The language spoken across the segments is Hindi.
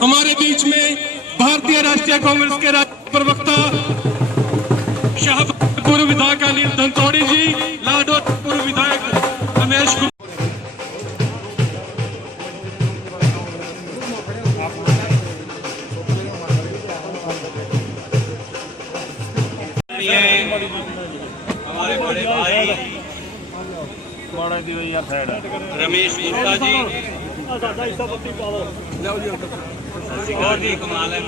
हमारे बीच में भारतीय राष्ट्रीय कांग्रेस के राज्य प्रवक्ता शाहबाद पूर्व विधायक अनिल धनतोड़ी जी, लाडो पूर्व विधायक रमेश कुमार। हमारे बड़े भाई रमेश गुप्ता जी और जी कमाल है।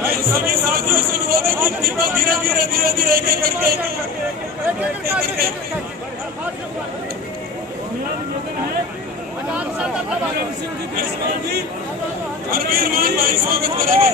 मैं सभी साथियों से निवेदन है कि धीरे धीरे एक करके हरवीर मान भाई स्वागत करेंगे।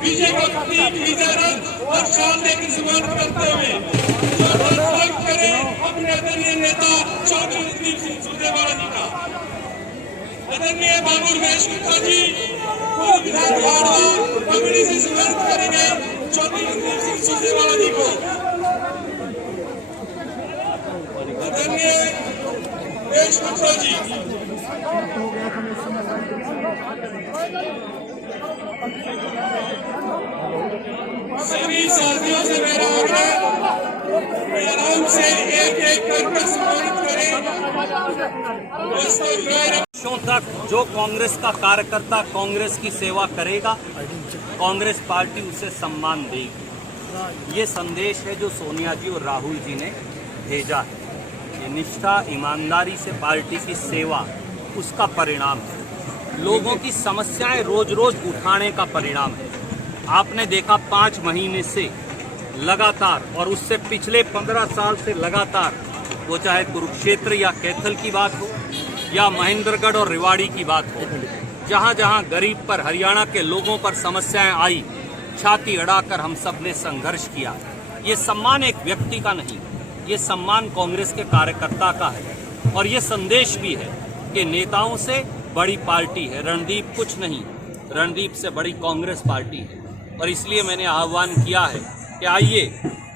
बीजेपी की इजाजत और शान देकर समाप्त करते हुए करें अपने आदरणीय नेता चौधरी रणदीप सिंह सुरजेवाला जी का। आदरणीय बाबू रमेश गुप्ता जी पूर्व विधायक लाडवा पगड़ी से समाप्त करेंगे चौधरी रणदीप सिंह सुरजेवाला जी को। आदरणीय रमेश गुप्ता जी सभी साथियों से मेरा आग्रह आराम से एक करके सम्मानित करें। वर्षों तक जो कांग्रेस का कार्यकर्ता कांग्रेस की सेवा करेगा, कांग्रेस पार्टी उसे सम्मान देगी। ये संदेश है जो सोनिया जी और राहुल जी ने भेजा है। ये निष्ठा, ईमानदारी से पार्टी की सेवा उसका परिणाम है। लोगों की समस्याएं रोज रोज उठाने का परिणाम है। आपने देखा 5 महीने से लगातार और उससे पिछले 15 साल से लगातार, वो चाहे कुरुक्षेत्र या कैथल की बात हो या महेंद्रगढ़ और रेवाड़ी की बात हो, जहां जहां गरीब पर, हरियाणा के लोगों पर समस्याएं आई, छाती अड़ाकर हम सब ने संघर्ष किया। ये सम्मान एक व्यक्ति का नहीं, ये सम्मान कांग्रेस के कार्यकर्ता का है। और ये संदेश भी है कि नेताओं से बड़ी पार्टी है रणदीप कुछ नहीं, रणदीप से बड़ी कांग्रेस पार्टी है। और इसलिए मैंने आह्वान किया है कि आइए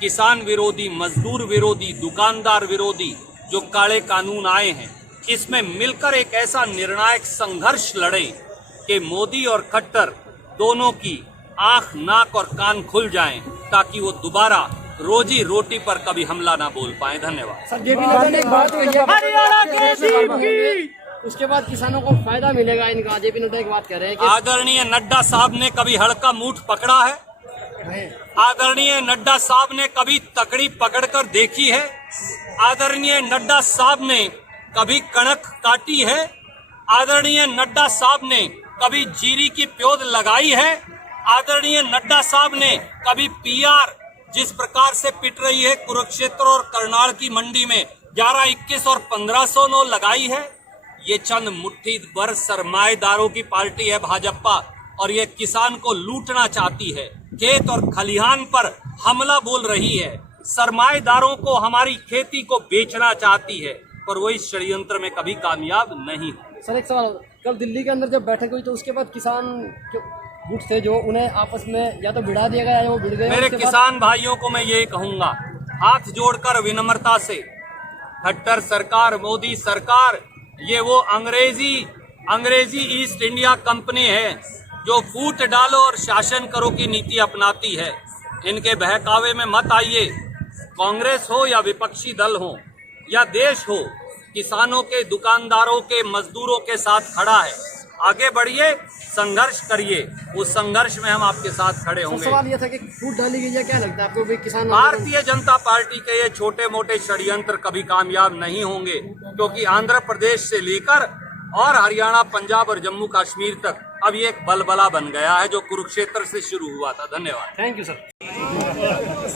किसान विरोधी, मजदूर विरोधी, दुकानदार विरोधी जो काले कानून आए हैं, इसमें मिलकर एक ऐसा निर्णायक संघर्ष लड़ें कि मोदी और खट्टर दोनों की आंख, नाक और कान खुल जाएं, ताकि वो दोबारा रोजी रोटी पर कभी हमला ना बोल पाए। धन्यवाद। उसके बाद किसानों को फायदा मिलेगा इनका। जेपी नड्डा एक बात कह रहे हैं कि आदरणीय नड्डा साहब ने कभी हड़का मूठ पकड़ा है? आदरणीय नड्डा साहब ने कभी तकड़ी पकड़कर देखी है? आदरणीय नड्डा साहब ने कभी कणक काटी है? आदरणीय नड्डा साहब ने कभी जीरी की प्योद लगाई है? आदरणीय नड्डा साहब ने कभी पीआर जिस प्रकार से पिट रही है कुरुक्षेत्र और करनाल की मंडी में 11, 21 और 1500 लगाई है? ये चंद मुट्ठी भर सरमाएदारों की पार्टी है भाजपा, और ये किसान को लूटना चाहती है। खेत और खलिहान पर हमला बोल रही है, सरमाएदारों को, हमारी खेती को बेचना चाहती है, पर वो इस षड्यंत्र में कभी कामयाब नहीं। सर एक सवाल, कल दिल्ली के अंदर जब बैठक हुई तो उसके बाद किसान गुट थे जो उन्हें आपस में या तो भिड़ा दिया गया या वो भिड़ गए। मेरे किसान भाइयों को मैं ये कहूंगा, हाथ जोड़कर विनम्रता से, खट्टर सरकार, मोदी सरकार, ये वो अंग्रेजी ईस्ट इंडिया कंपनी है जो फूट डालो और शासन करो की नीति अपनाती है। इनके बहकावे में मत आइए। कांग्रेस हो या विपक्षी दल हो या देश हो, किसानों के, दुकानदारों के, मजदूरों के साथ खड़ा है। आगे बढ़िए, संघर्ष करिए, उस संघर्ष में हम आपके साथ खड़े होंगे। सवाल ये था कि फूट डाली गई है, क्या लगता है आपको भी किसान? भारतीय जनता पार्टी के ये छोटे मोटे षड्यंत्र कभी कामयाब नहीं होंगे, क्योंकि आंध्र प्रदेश से लेकर और हरियाणा, पंजाब और जम्मू कश्मीर तक अब ये एक बलबला बन गया है जो कुरुक्षेत्र से शुरू हुआ था। धन्यवाद। Thank you sir.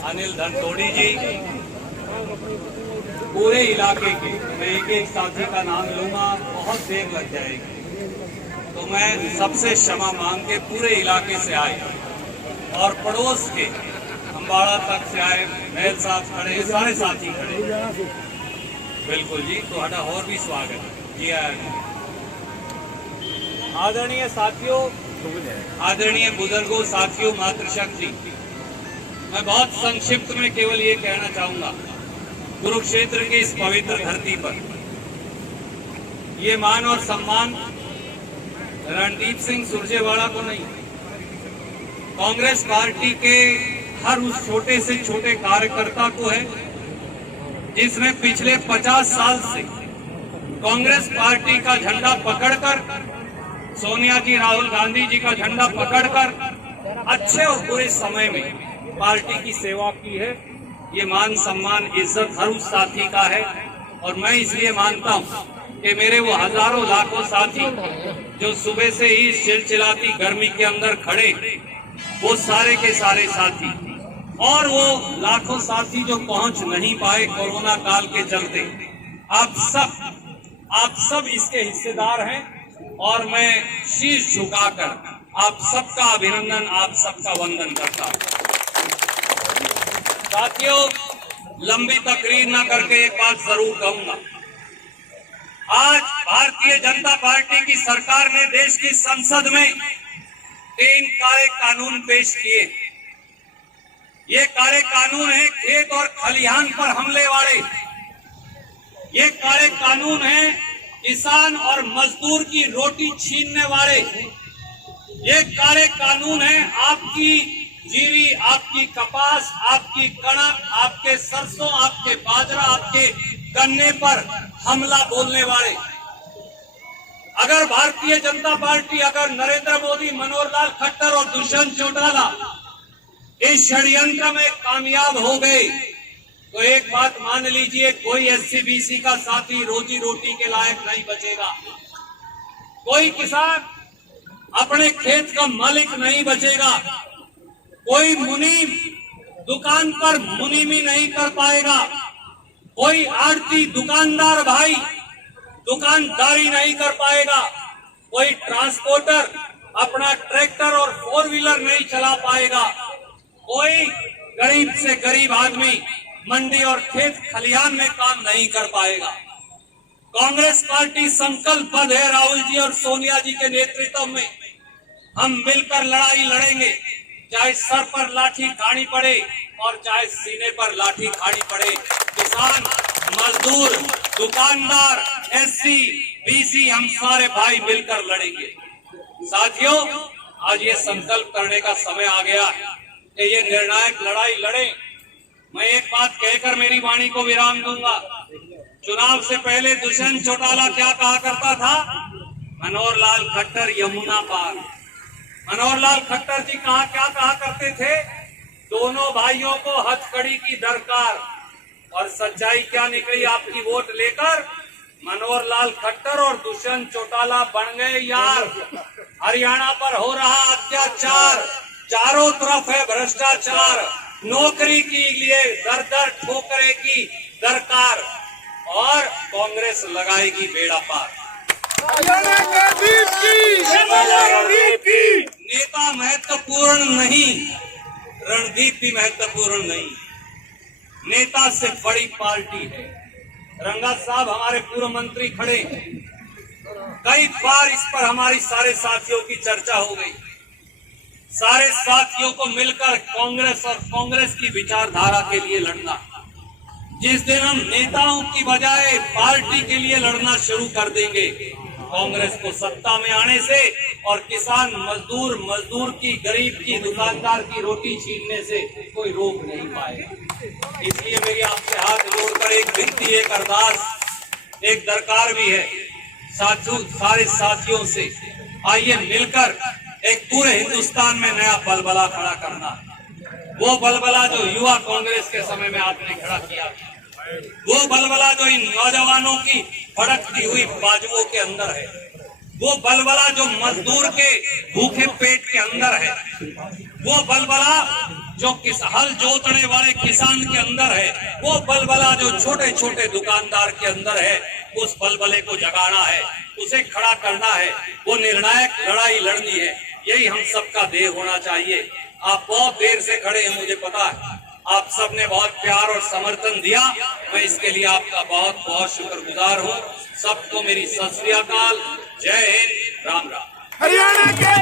Anil Dhantodi ji, पूरे इलाके के, मैं एक साथी का नाम लूंगा, बहुत देर लग जाएगी, तो मैं सबसे क्षमा मांग के पूरे इलाके से आए और पड़ोस के अम्बाड़ा तक से आए, महल साहब खड़े, सारे साथी खड़े, बिल्कुल जी, तो हटा और भी स्वागत जी। आदरणीय साथियों, आदरणीय बुजुर्गों, साथियों, मातृशक्ति, मैं बहुत संक्षिप्त में केवल ये कहना चाहूंगा, कुरुक्षेत्र की इस पवित्र धरती पर ये मान और सम्मान रणदीप सिंह सुरजेवाला को नहीं, कांग्रेस पार्टी के हर उस छोटे से छोटे कार्यकर्ता को है जिसने पिछले 50 साल से कांग्रेस पार्टी का झंडा पकड़कर, सोनिया जी, राहुल गांधी जी का झंडा पकड़कर अच्छे और बुरे समय में पार्टी की सेवा की है। ये मान सम्मान इज्जत हर उस साथी का है और मैं इसलिए मानता हूं कि मेरे वो हजारों लाखों साथी जो सुबह से ही चिलचिलाती गर्मी के अंदर खड़े, वो सारे के सारे साथी और वो लाखों साथी जो पहुंच नहीं पाए कोरोना काल के चलते, आप सब इसके हिस्सेदार हैं और मैं शीश झुकाकर आप सबका अभिनंदन, आप सबका वंदन करता हूं। साथियों, लंबी तकरीर न करके एक बात जरूर कहूंगा, आज भारतीय जनता पार्टी की सरकार ने देश की संसद में 3 काले कानून पेश किए। ये काले कानून है खेत और खलिहान पर हमले वाले, ये काले कानून है किसान और मजदूर की रोटी छीनने वाले, ये काले कानून है आपकी जीरी, आपकी कपास, आपकी कणक, आपके सरसों, आपके बाजरा, आपके गन्ने पर हमला बोलने वाले। अगर भारतीय जनता पार्टी, अगर नरेंद्र मोदी, मनोहर लाल खट्टर और दुष्यंत चौटाला इस षड्यंत्र में कामयाब हो गए तो एक बात मान लीजिए, कोई SC-BC का साथी रोजी रोटी के लायक नहीं बचेगा, कोई किसान अपने खेत का मालिक नहीं बचेगा, कोई मुनीम दुकान पर मुनीमी नहीं कर पाएगा, कोई आड़ती दुकानदार भाई दुकानदारी नहीं कर पाएगा, कोई ट्रांसपोर्टर अपना ट्रैक्टर और 4 व्हीलर नहीं चला पाएगा, कोई गरीब से गरीब आदमी मंडी और खेत खलिहान में काम नहीं कर पाएगा। कांग्रेस पार्टी संकल्पबद्ध है, राहुल जी और सोनिया जी के नेतृत्व में हम मिलकर लड़ाई लड़ेंगे, चाहे सर पर लाठी खानी पड़े और चाहे सीने पर लाठी खानी पड़े। किसान, मजदूर, दुकानदार, SC-BC, हम सारे भाई मिलकर लड़ेंगे। साथियों, आज ये संकल्प करने का समय आ गया कि ये निर्णायक लड़ाई लड़ें। मैं एक बात कहकर मेरी वाणी को विराम दूंगा। चुनाव से पहले दुष्यंत चौटाला क्या कहा करता था? मनोहर लाल खट्टर यमुना पार। मनोहर लाल खट्टर जी क्या कहा करते थे? दोनों भाइयों को हथकड़ी की दरकार। और सच्चाई क्या निकली आपकी वोट लेकर? मनोहर लाल खट्टर और दुष्यंत चौटाला बन गए यार। हरियाणा पर हो रहा अत्याचार, चारों तरफ है भ्रष्टाचार, नौकरी के लिए दर दर ठोकरे की दरकार और कांग्रेस लगाएगी बेड़ा पार। नेता महत्वपूर्ण नहीं, रणदीप भी महत्वपूर्ण नहीं, नेता से बड़ी पार्टी है। रंगा साहब हमारे पूर्व मंत्री खड़े, कई बार इस पर हमारी सारे साथियों की चर्चा हो गई। सारे साथियों को मिलकर कांग्रेस और कांग्रेस की विचारधारा के लिए लड़ना। जिस दिन हम नेताओं की बजाय पार्टी के लिए लड़ना शुरू कर देंगे, कांग्रेस को सत्ता में आने से और किसान मजदूर की, गरीब की, दुकानदार की रोटी छीनने से कोई रोक नहीं पाएगा। इसलिए मेरी आपसे हाथ जोड़कर एक विनती, एक अरदास, एक दरकार भी है सारे साथियों से, आइए मिलकर एक पूरे हिंदुस्तान में नया बलबला खड़ा करना। वो बलबला जो युवा कांग्रेस के समय में आपने खड़ा किया, वो बलबला जो इन नौजवानों की भड़कती हुई बाजुओं के अंदर है, वो बलबला जो मजदूर के भूखे पेट के अंदर है, वो बलबला जो हल जोतने वाले किसान के अंदर है, वो बलबला जो छोटे छोटे दुकानदार के अंदर है, उस बलबले को जगाना है, उसे खड़ा करना है, वो निर्णायक लड़ाई लड़नी है। यही हम सबका ध्येय होना चाहिए। आप बहुत देर से खड़े हैं, मुझे पता है, आप सबने बहुत प्यार और समर्थन दिया, मैं इसके लिए आपका बहुत बहुत शुक्रगुजार हूँ। सबको मेरी सत श्री अकाल, जय हिंद, राम राम। हरियाणा के